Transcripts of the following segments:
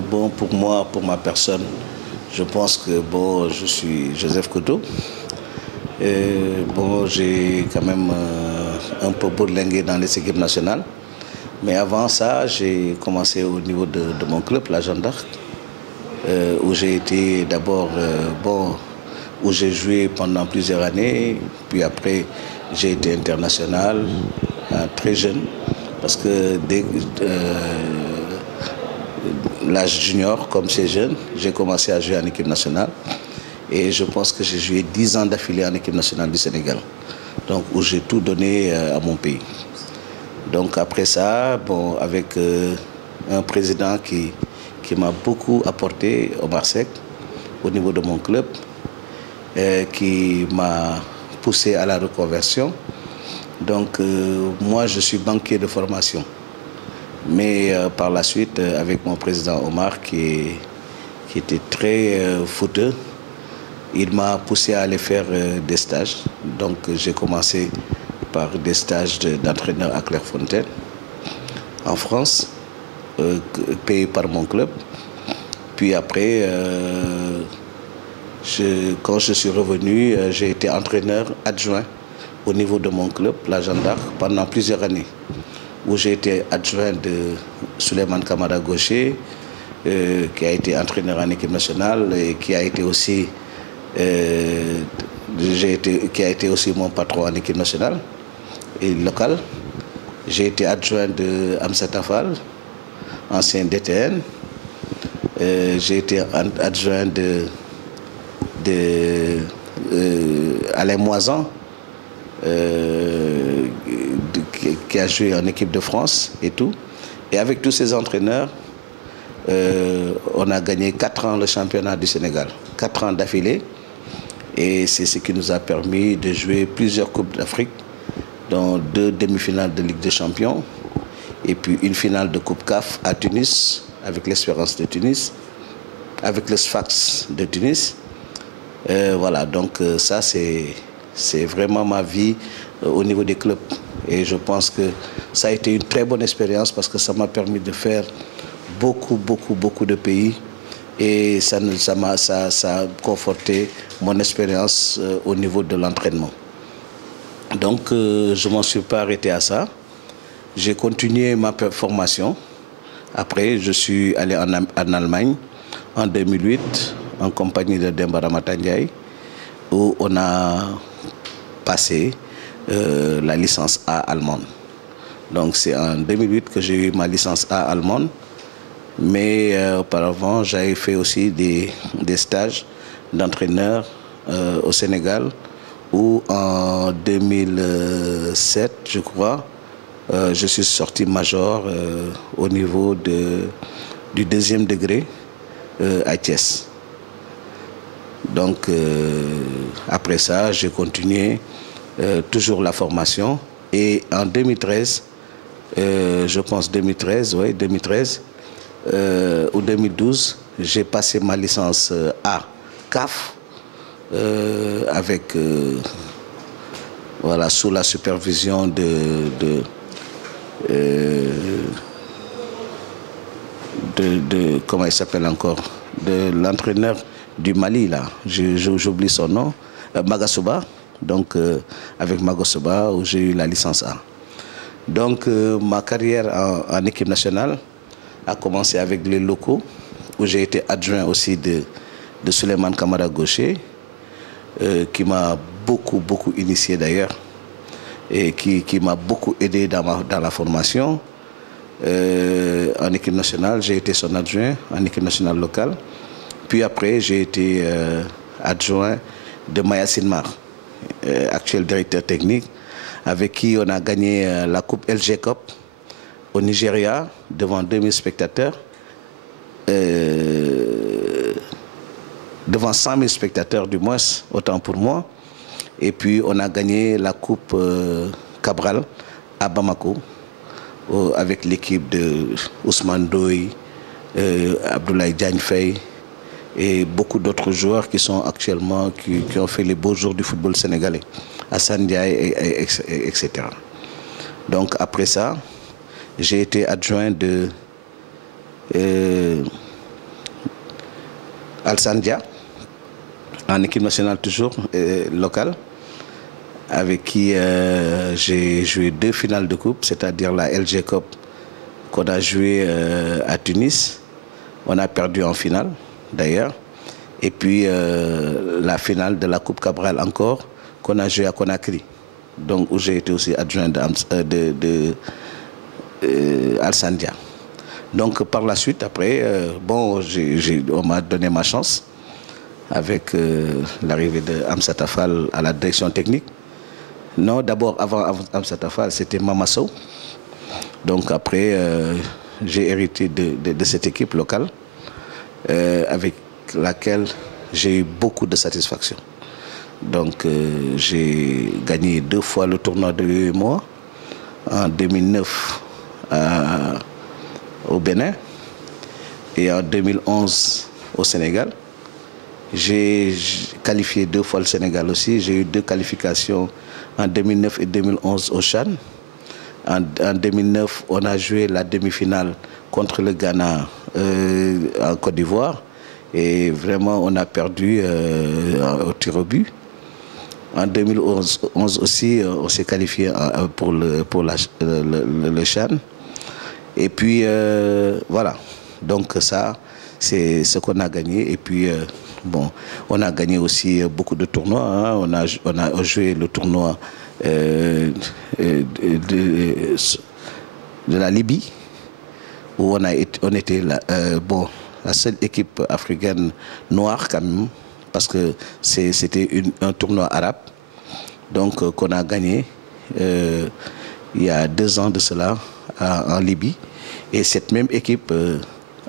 Bon, pour moi, pour ma personne, je pense que bon, je suis Joseph Koto. Bon, j'ai quand même un peu bourlingué dans les équipes nationales. Mais avant ça, j'ai commencé au niveau de mon club, la Jeanne d'Arc, où j'ai été d'abord, bon, où j'ai joué pendant plusieurs années. Puis après, j'ai été international, très jeune, parce que dès l'âge junior, comme c'est jeune, j'ai commencé à jouer en équipe nationale. Et je pense que j'ai joué 10 ans d'affilée en équipe nationale du Sénégal. Donc, où j'ai tout donné à mon pays. Donc, après ça, bon, avec un président qui m'a beaucoup apporté au Marsec, au niveau de mon club, qui m'a poussé à la reconversion. Donc, moi, je suis banquier de formation. Mais par la suite, avec mon président Omar, qui était très footeux, il m'a poussé à aller faire des stages. Donc j'ai commencé par des stages d'entraîneur à Clairefontaine, en France, payé par mon club. Puis après, quand je suis revenu, j'ai été entraîneur adjoint au niveau de mon club, la Jeanne d'Arc, pendant plusieurs années, où j'ai été adjoint de Souleymane Kamara Gaucher, qui a été entraîneur en équipe nationale et qui a été aussi, qui a été aussi mon patron en équipe nationale et locale. J'ai été adjoint de Amsata Fall, ancien DTN. J'ai été adjoint de Alain Moisan, qui a joué en équipe de France et tout. Et avec tous ces entraîneurs, on a gagné 4 ans le championnat du Sénégal, 4 ans d'affilée. Et c'est ce qui nous a permis de jouer plusieurs Coupes d'Afrique, dont 2 demi-finales de Ligue des Champions, et puis une finale de Coupe CAF à Tunis, avec l'Espérance de Tunis, avec le Sfax de Tunis. Voilà, donc ça c'est vraiment ma vie au niveau des clubs. Et je pense que ça a été une très bonne expérience parce que ça m'a permis de faire beaucoup de pays. Et ça a conforté mon expérience au niveau de l'entraînement. Donc je ne m'en suis pas arrêté à ça. J'ai continué ma formation. Après, je suis allé en Allemagne en 2008 en compagnie de Demba Ramata Ndiaye, où on a passé la licence A allemande. Donc c'est en 2008 que j'ai eu ma licence A allemande. Mais auparavant, j'avais fait aussi des stages d'entraîneur au Sénégal, où en 2007, je crois, je suis sorti major au niveau du 2e degré à Thiès. Donc après ça, j'ai continué toujours la formation. Et en 2013, je pense 2013, oui, 2013, ou 2012, j'ai passé ma licence A CAF avec, voilà, sous la supervision de comment il s'appelle encore, de l'entraîneur du Mali, là, j'oublie son nom, Magasoba, donc avec Magasoba où j'ai eu la licence A. Donc ma carrière en équipe nationale a commencé avec les locaux, où j'ai été adjoint aussi de Souleymane Kamara Gaucher, qui m'a beaucoup initié d'ailleurs, et qui m'a beaucoup aidé dans la formation. En équipe nationale, j'ai été son adjoint en équipe nationale locale. Puis après, j'ai été adjoint de Maya Sinmar, actuel directeur technique, avec qui on a gagné la Coupe LG Cup au Nigeria, devant 2000 spectateurs, devant 100 000 spectateurs du moins, autant pour moi. Et puis on a gagné la Coupe Cabral à Bamako, avec l'équipe de Ousmane Doy, Abdoulaye Diagne Faye et beaucoup d'autres joueurs qui sont actuellement, qui ont fait les beaux jours du football sénégalais, Hassan Ndiaye, etc. Donc après ça, j'ai été adjoint Alassane Dia, en équipe nationale toujours locale, avec qui j'ai joué 2 finales de coupe, c'est-à-dire la LG Cup qu'on a joué à Tunis. On a perdu en finale, d'ailleurs. Et puis la finale de la Coupe Cabral encore, qu'on a joué à Conakry. Donc où j'ai été aussi adjoint Alassane Dia. Donc par la suite, après, bon, on m'a donné ma chance avec l'arrivée de Amsata Fall à la direction technique. Non, d'abord, avant Amsata Fall, c'était Mamasso. Donc après, j'ai hérité de cette équipe locale avec laquelle j'ai eu beaucoup de satisfaction. Donc j'ai gagné 2 fois le tournoi de l'UEMOA, en 2009 au Bénin et en 2011 au Sénégal. J'ai qualifié 2 fois le Sénégal aussi. J'ai eu 2 qualifications en 2009 et 2011 au CHAN. En 2009, on a joué la demi-finale contre le Ghana en Côte d'Ivoire. Et vraiment, on a perdu au tir au but. En 2011 aussi, on s'est qualifié pour le CHAN. Et puis, voilà. Donc ça, c'est ce qu'on a gagné. Et puis, bon, on a gagné aussi beaucoup de tournois. Hein. On a joué le tournoi de la Libye, où on était bon, la seule équipe africaine noire quand même, parce que c'était un tournoi arabe, donc qu'on a gagné il y a 2 ans de cela en Libye. Et cette même équipe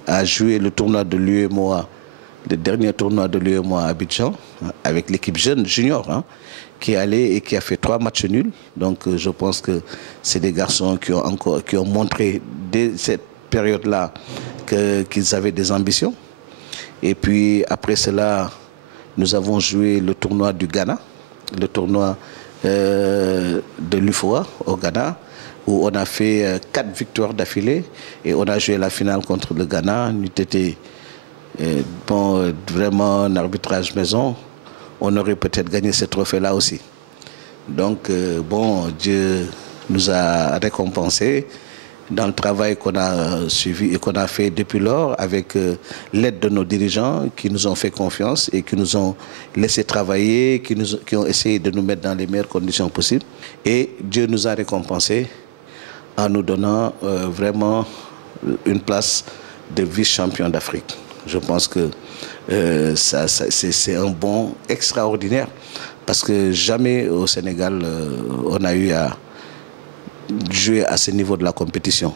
a joué le tournoi de l'UEMOA, le dernier tournoi de l'UEMOA à Abidjan, avec l'équipe jeune junior, hein, qui est allée et qui a fait 3 matchs nuls. Donc je pense que c'est des garçons qui ont montré dès cette période-là qu'ils avaient des ambitions. Et puis après cela, nous avons joué le tournoi du Ghana, le tournoi de l'UFOA au Ghana, où on a fait 4 victoires d'affilée et on a joué la finale contre le Ghana. Nous étions bon, vraiment un arbitrage maison. On aurait peut-être gagné ce trophée-là aussi. Donc, bon, Dieu nous a récompensés dans le travail qu'on a suivi et qu'on a fait depuis lors, avec l'aide de nos dirigeants qui nous ont fait confiance et qui nous ont laissé travailler, qui ont essayé de nous mettre dans les meilleures conditions possibles. Et Dieu nous a récompensés en nous donnant vraiment une place de vice-champion d'Afrique. Je pense que c'est un bond extraordinaire, parce que jamais au Sénégal on a eu à jouer à ce niveau de la compétition.